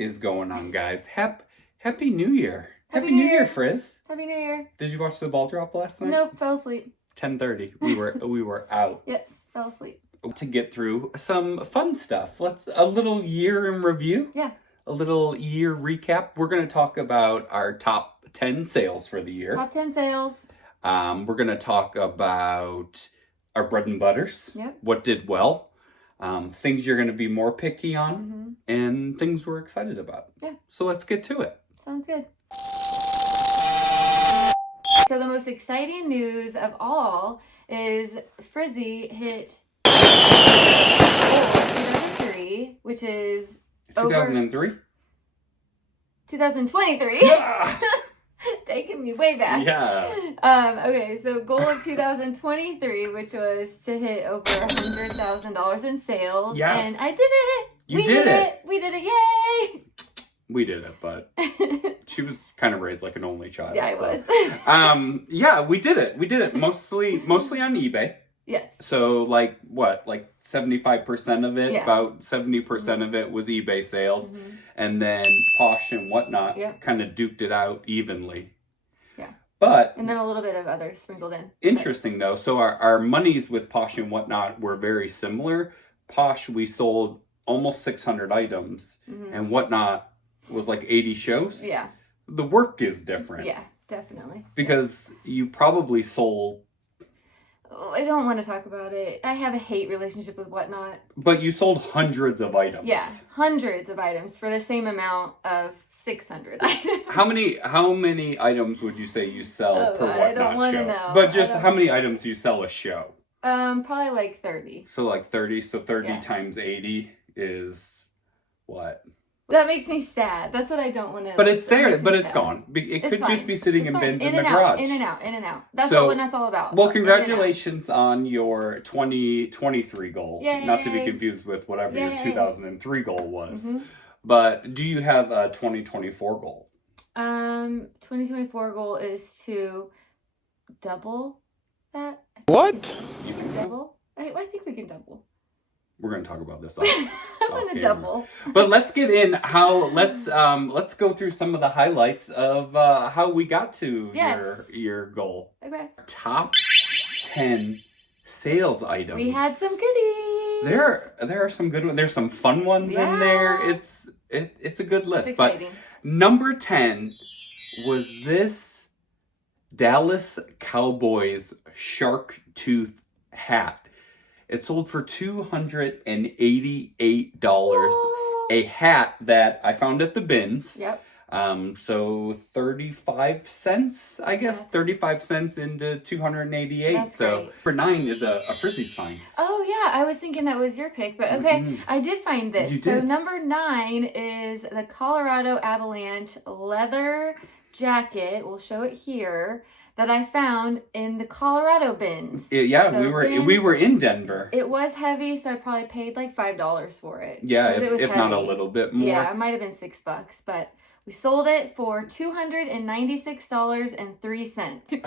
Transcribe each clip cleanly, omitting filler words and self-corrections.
is going on, guys? Happy New Year. Happy New Year, Frizz. Happy New Year. Did you watch the ball drop last night? Nope, fell asleep. 10:30. We were out. Yes, fell asleep. To get through some fun stuff. A little year in review. Yeah. A little year recap. We're going to talk about our top 10 sales for the year. Top 10 sales. We're going to talk about our bread and butters. Yep. What did well. Things you're going to be more picky on. And things we're excited about. Yeah. So let's get to it. Sounds good. So the most exciting news of all is Frizzy hit 2003, which is 2003? 2023. Yeah. Taking me way back. Yeah. Okay, so goal of 2023, which was to hit over $100,000 in sales. Yes. And I did it. You did it. We did it. Yay. We did it, but she was kind of raised like an only child. Yeah, I so. was. Yeah, we did it. We did it mostly on eBay. Yes. So like 75% of it, Yeah. about 70% of it was eBay sales. And then Posh and Whatnot kind of duked it out evenly. Yeah. But and then a little bit of others sprinkled in. Interesting though. So our monies with Posh and Whatnot were very similar. Posh, we sold almost 600 items and Whatnot was like 80 shows. Yeah. The work is different. Yeah, definitely. Because you probably sold... Oh, I don't want to talk about it. I have a hate relationship with Whatnot. But you sold hundreds of items. Yeah, hundreds of items for the same amount of 600 items. How many items would you say you sell per Whatnot show? I don't want to know. But just how many items do you sell a show? Probably like 30. So like 30. So 30 times 80 is what? That makes me sad. That's what I don't want to. But it's there, but it's gone. It could just be sitting in bins in the garage. In and out. That's what Whatnot's all about. Well, congratulations on your 2023 goal. Yay. Not to be confused with whatever your 2003 goal was. But do you have a 2024 goal? 2024 goal is to double that. What? You can double? I think we can double. We're going to talk about this. I'm going to double. But let's get in let's go through some of the highlights of how we got to your goal. Okay. Top 10 sales items. We had some goodies. There are some good ones. There's some fun ones in there. It's a good list. But number 10 was this Dallas Cowboys shark tooth hat. It sold for $288. Whoa. A hat that I found at the bins. Yep. So 35 cents, I guess. 35 cents into 288. That's so great. for 9 is a Frizzy find. Oh yeah, I was thinking that was your pick, but okay. I did find this. You so did. number 9 is the Colorado Avalanche leather jacket. We'll show it here. That I found in the Colorado bins. Yeah, so we were in Denver. It was heavy, so I probably paid like $5 for it. Yeah, if not a little bit more. Yeah, it might have been $6, but we sold it for $296.03.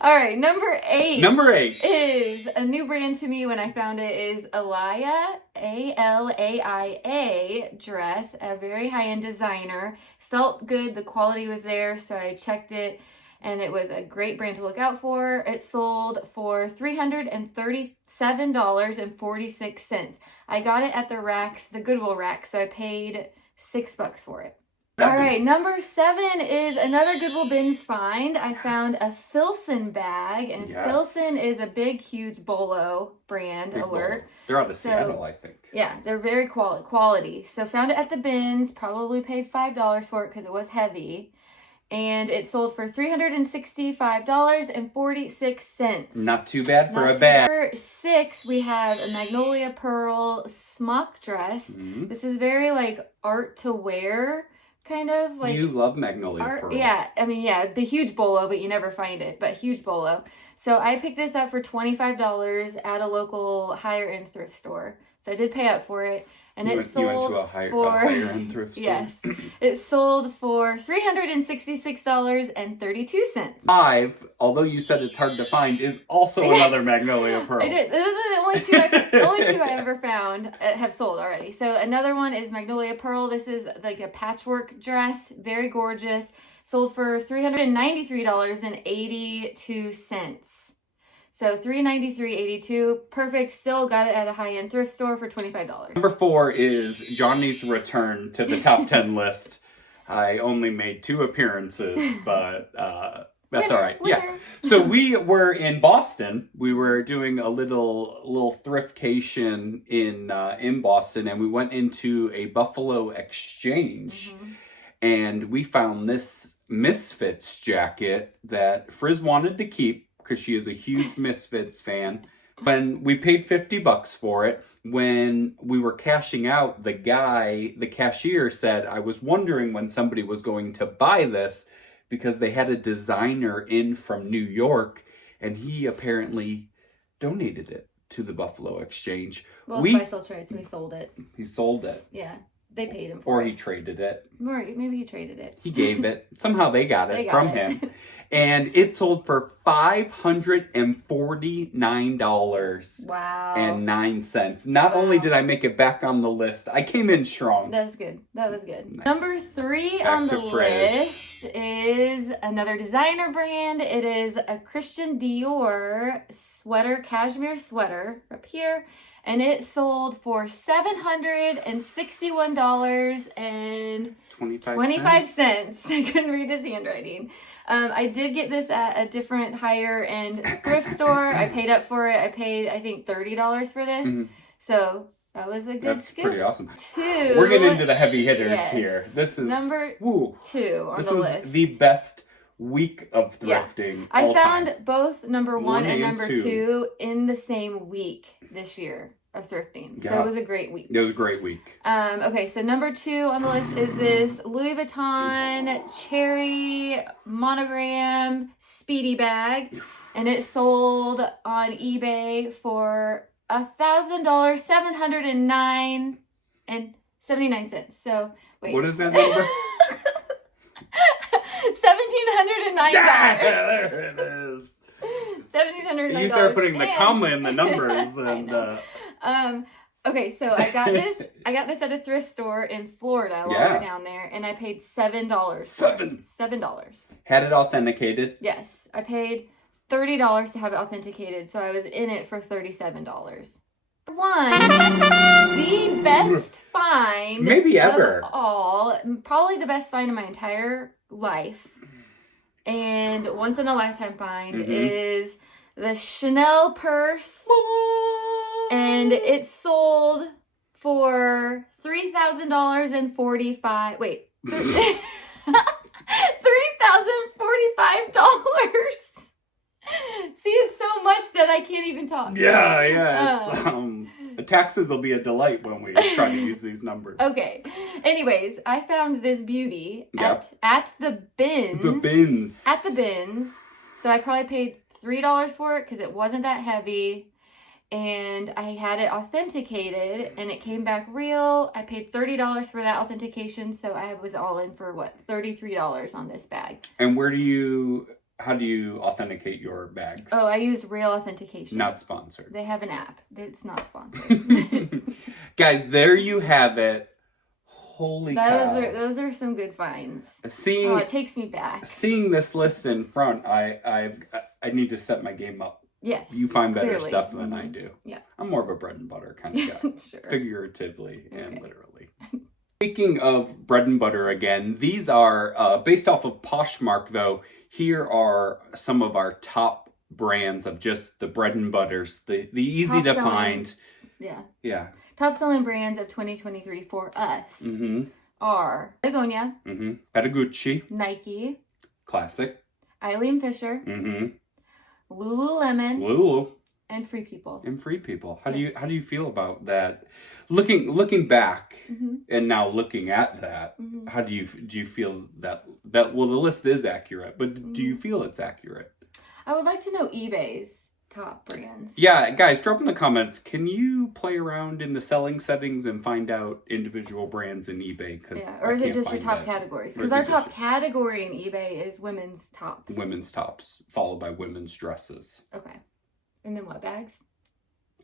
All right, number 8. Number 8 is a new brand to me when I found it. Is Alaia, Alaia dress, a very high-end designer. Felt good, the quality was there, so I checked it. And it was a great brand to look out for. It sold for $337.46. I got it at the racks, the Goodwill rack, so I paid $6 for it. All right, number 7 is another Goodwill bins find. I found a Filson bag, and Filson is a big, huge bolo brand. Alert. Bolo. They're out of Seattle, I think. Yeah, they're very quality. So found it at the bins. Probably paid $5 for it because it was heavy. And it sold for $365.46. Not too bad for a bag. Number 6, we have a Magnolia Pearl smock dress. This is very like art to wear, kind of like. You love Magnolia Pearl. Yeah, I mean, the huge bolo, but you never find it. But huge bolo. So I picked this up for $25 at a local higher end thrift store. So I did pay up for it. And it sold you went to a higher end thrift store. Yes. It sold for $366.32. 5, although you said it's hard to find, is also another Magnolia Pearl. I did. Those are the only two I ever found have sold already. So another one is Magnolia Pearl. This is like a patchwork dress, very gorgeous. Sold for $393.82. So $393.82, perfect. Still got it at a high-end thrift store for $25. Number 4 is Johnny's return to the top 10 list. I only made 2 appearances, but that's all right. Winner. Yeah. So we were in Boston. We were doing a little thriftcation in Boston, and we went into a Buffalo Exchange, and we found this Misfits jacket that Frizz wanted to keep, because she is a huge Misfits fan. When we paid $50 for it, when we were cashing out, the cashier said, I was wondering when somebody was going to buy this, because they had a designer in from New York, and he apparently donated it to the Buffalo Exchange. Well, it's buy, sell, trade, so he sold it. He sold it. Yeah. They paid him for it. Or he traded it. Or maybe he traded it. He gave it. Somehow they got it from him. And it sold for $549. Wow. And 9 cents. Not only did I make it back on the list, I came in strong. That's good. That was good. Number 3 on the list is another designer brand. It is a Christian Dior sweater, cashmere sweater up here. And it sold for $761.25. I couldn't read his handwriting. I did get this at a different higher end thrift store. I paid up for it. I paid, I think, $30 for this. So that was a good scoop. That's pretty awesome. 2. We're getting into the heavy hitters here. This is number 2 on the list. This was the best week of thrifting. I found both number 1 and number 2 in the same week this year of thrifting. So it was a great week. It was a great week. Okay, so number 2 on the list is this Louis Vuitton cherry monogram speedy bag, and it sold on eBay for $1,000, $709.79. So wait, what is that number? $1,709. Yeah, there it is. $1,709. You start putting the comma in the numbers, and okay, so I got this at a thrift store in Florida while we were down there, and I paid $7. $7. Had it authenticated? Yes, I paid $30 to have it authenticated, so I was in it for $37. The best find maybe ever of all, probably the best find in my entire life, and once in a lifetime find is the Chanel purse, and it sold for $3,045. Wait, $3,045. See, it's so much that I can't even talk. Yeah. Taxes will be a delight when we try to use these numbers. Okay. Anyways, I found this beauty at the bins. At the bins. So I probably paid $3 for it because it wasn't that heavy. And I had it authenticated and it came back real. I paid $30 for that authentication. So I was all in for $33 on this bag. And how do you authenticate your bags? Oh, I use Real Authentication. Not sponsored. They have an app. It's not sponsored. Guys, there you have it. Holy cow. Those are some good finds. It takes me back. Seeing this list in front, I need to step my game up. Yes. You find better stuff than I do. Yeah. I'm more of a bread and butter kind of guy. Sure. Figuratively and literally. Speaking of bread and butter again, these are based off of Poshmark though. Here are some of our top brands of just the bread and butters, the easy to find. Yeah. Yeah. Top selling brands of 2023 for us are Patagonia, Patagucci, Nike, Classic, Eileen Fisher, Lululemon, Lulu, and Free People. How do you feel about that? Looking back and now looking at that, how do you feel that well, the list is accurate, but do you feel it's accurate? I would like to know eBay's, top brands. Yeah, guys, drop in the comments. Can you play around in the selling settings and find out individual brands in eBay? Or is it just your top categories? Because our top category in eBay is women's tops. Women's tops, followed by women's dresses. Okay. And then what, bags?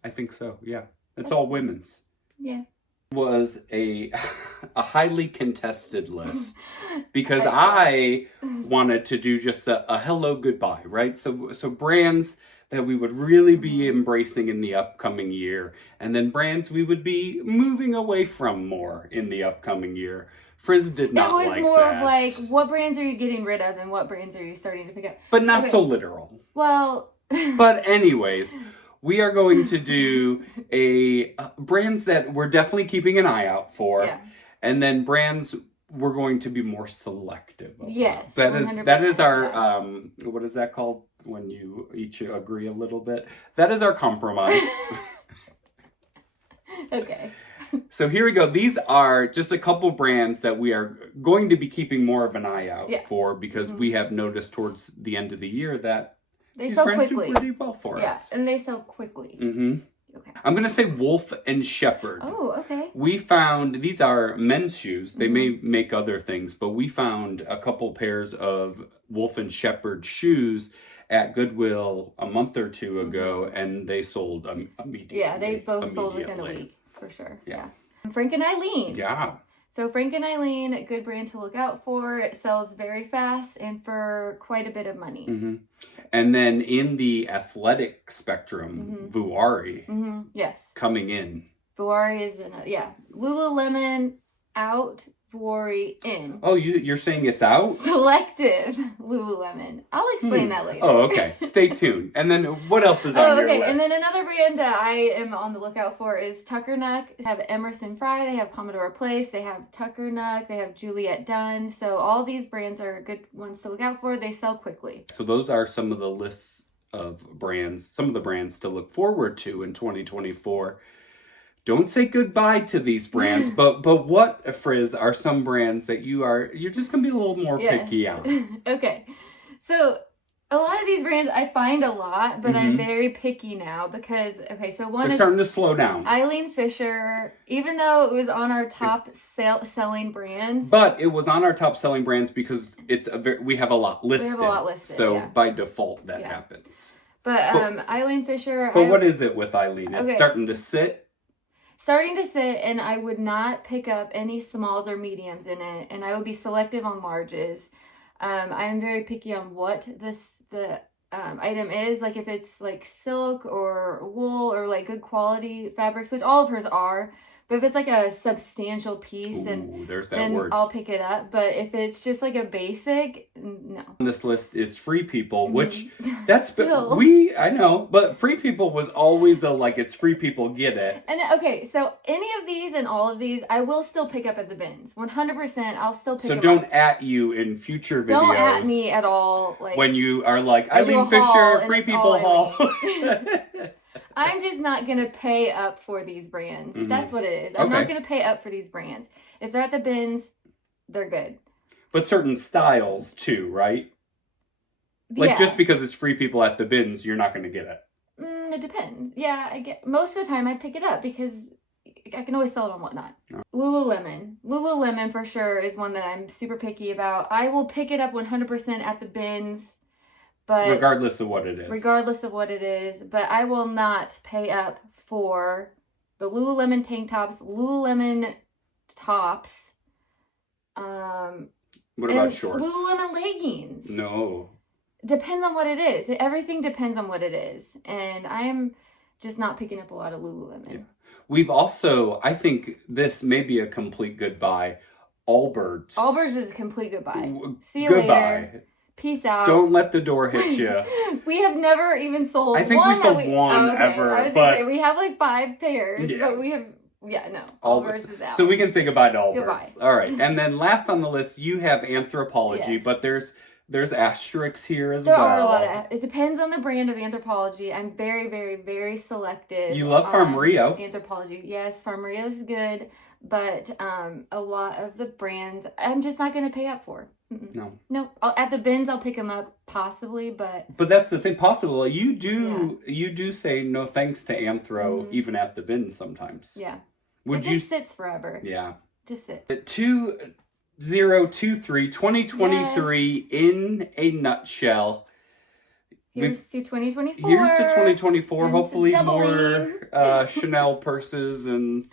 I think so, yeah. It's all women's. Yeah. Was a highly contested list because I wanted to do just a hello goodbye, right? So brands that we would really be embracing in the upcoming year, and then brands we would be moving away from more in the upcoming year. Frizz did not like that. It was more of like, what brands are you getting rid of and what brands are you starting to pick up? But not so literal. Well... But anyways... We are going to do brands that we're definitely keeping an eye out for, and then brands we're going to be more selective of. Yes, that is our what is that called when you each agree a little bit? That is our compromise. Okay. So here we go. These are just a couple brands that we are going to be keeping more of an eye out for because we have noticed towards the end of the year that they sell quickly. Do pretty well for us. Yeah, and they sell quickly. Okay. I'm going to say Wolf and Shepherd. Oh, okay. We found, these are men's shoes. They may make other things, but we found a couple pairs of Wolf and Shepherd shoes at Goodwill a month or two ago, and they sold immediately. Yeah, they both sold within a week, for sure. Yeah. Frank and Eileen. Yeah. So Frank and Eileen, a good brand to look out for. It sells very fast and for quite a bit of money. And then in the athletic spectrum, Vuari. Yes. Coming in. Vuari is Lululemon out, Vuari in. Oh, you're saying it's out? Selective Lululemon. I'll explain that later. Oh, okay. Stay tuned. And then what else is on your list? And then another brand that I am on the lookout for is Tuckernuck. They have Emerson Fry, they have Commodore Place, they have Tuckernuck, they have Juliet Dunn. So all these brands are good ones to look out for. They sell quickly. So those are some of the lists of brands, some of the brands to look forward to in 2024. Don't say goodbye to these brands, but what, Frizz, are some brands that you're just going to be a little more picky on? Okay. So a lot of these brands I find a lot, but I'm very picky now because, so one They're starting to slow down. Eileen Fisher, even though it was on our top selling brands. But it was on our top selling brands because we have a lot listed. We have a lot listed, so by default that happens. But Eileen Fisher. But what is it with Eileen? It's starting to sit. And I would not pick up any smalls or mediums in it, and I would be selective on larges. I am very picky on what the item is, like if it's like silk or wool or like good quality fabrics, which all of hers are. But if it's like a substantial piece, then I'll pick it up. But if it's just like a basic, no. This list is Free People, which I know, but Free People was always it's Free People, get it. And so any of these and all of these, I will still pick up at the bins. 100%, I'll still pick them up. So don't at you in future videos. Don't at me at all. When you are like, Eileen Fisher, Free People haul. I'm just not going to pay up for these brands. That's what it is. I'm not going to pay up for these brands. If they're at the bins, they're good. But certain styles too, right? Just because it's Free People at the bins, you're not going to get it. It depends. Yeah, most of the time I pick it up because I can always sell it on Whatnot. Lululemon. Lululemon for sure is one that I'm super picky about. I will pick it up 100% at the bins. But regardless of what it is. But I will not pay up for the Lululemon tank tops, Lululemon tops. What about shorts? Lululemon leggings. No. Depends on what it is. Everything depends on what it is. And I am just not picking up a lot of Lululemon. Yeah. We've also, I think this may be a complete goodbye, Allbirds. Allbirds is a complete goodbye. See you later. Peace out. Don't let the door hit you. We have never even sold one. I think we sold one ever. I was gonna say, we have like 5 pairs, but we have, no. Allbirds is out. So we can say goodbye to Allbirds. Goodbye. All right. And then last on the list, you have Anthropology, but there's asterisks here as well. There are a lot of, it depends on the brand of Anthropology. I'm very, very, very selective. You love Farm Rio. Anthropology. Yes, Farm Rio is good. but a lot of the brands I'm just not going to pay up for. No. Nope. At the bins, I'll pick them up possibly, but that's the thing. Possible. You do say no thanks to Anthro even at the bins sometimes. Yeah. Would it just sits forever. Yeah. Just sits. 2023 in a nutshell. Here's to 2024. Here's to 2024. And hopefully more Chanel purses and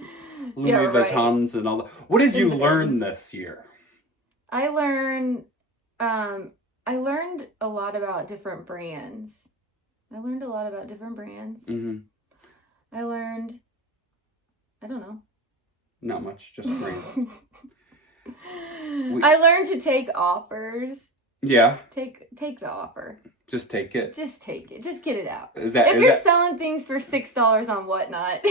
Louis Vuittons and all that. What did you learn this year? I learned a lot about different brands. Mm-hmm. I learned, I don't know. Not much, just brands. I learned to take offers. Yeah. Take the offer. Just take it. Just take it. Just get it out. If you're selling things for $6 on Whatnot,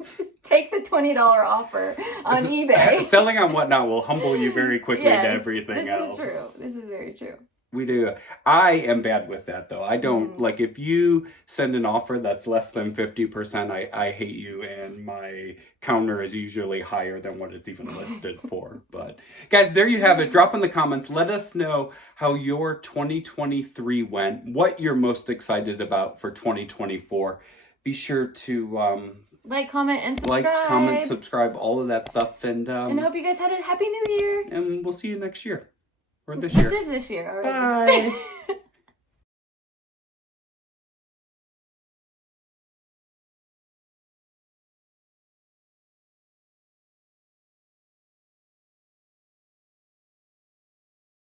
just take the $20 offer on eBay. Selling on Whatnot will humble you very quickly to everything else. This is true. This is very true. We do. I am bad with that though. I don't like if you send an offer that's less than 50%, I hate you, and my counter is usually higher than what it's even listed for. But guys, there you have it. Drop in the comments. Let us know how your 2023 went, what you're most excited about for 2024. Be sure to like, comment, and subscribe, all of that stuff, and I hope you guys had a happy new year. And we'll see you next year. Or this year. This is this year already. Bye.